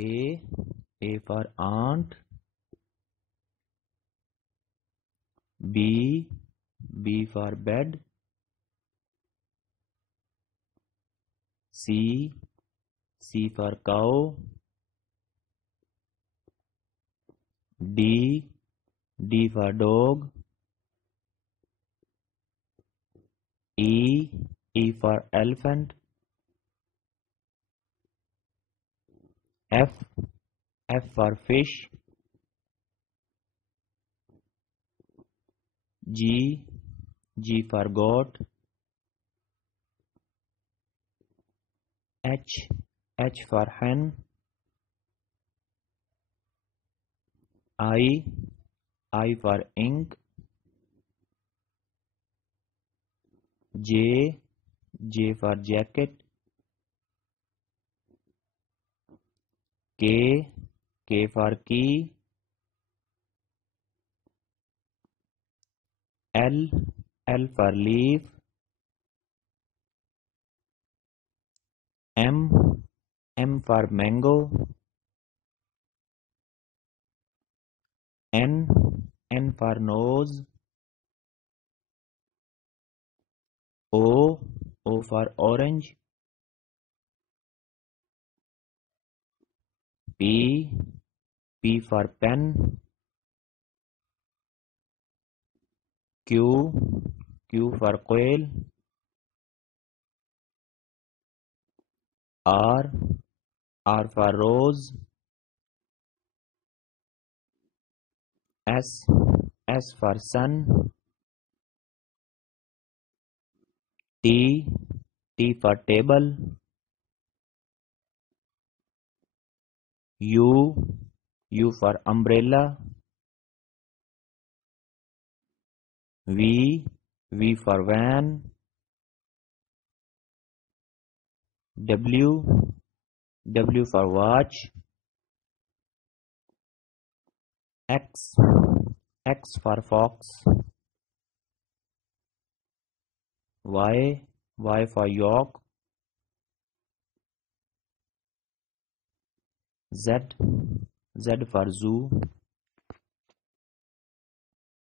A. A for ant. B. B for bed. C. C for cow. D. D for dog. E. E for elephant. F. F for fish. G. G for goat. H. H for hen. I. I for ink. J. J for jacket. K. K for key. L. L for leaf. M. M for mango. N. N for nose. O. O for orange. P. P for pen. Q. Q for quail. R. R for rose. S. S for sun. T. T for table. U. U for umbrella. V. V for van. W. W for watch. X. X for fox. Y. Y for York. Z. Z for zoo.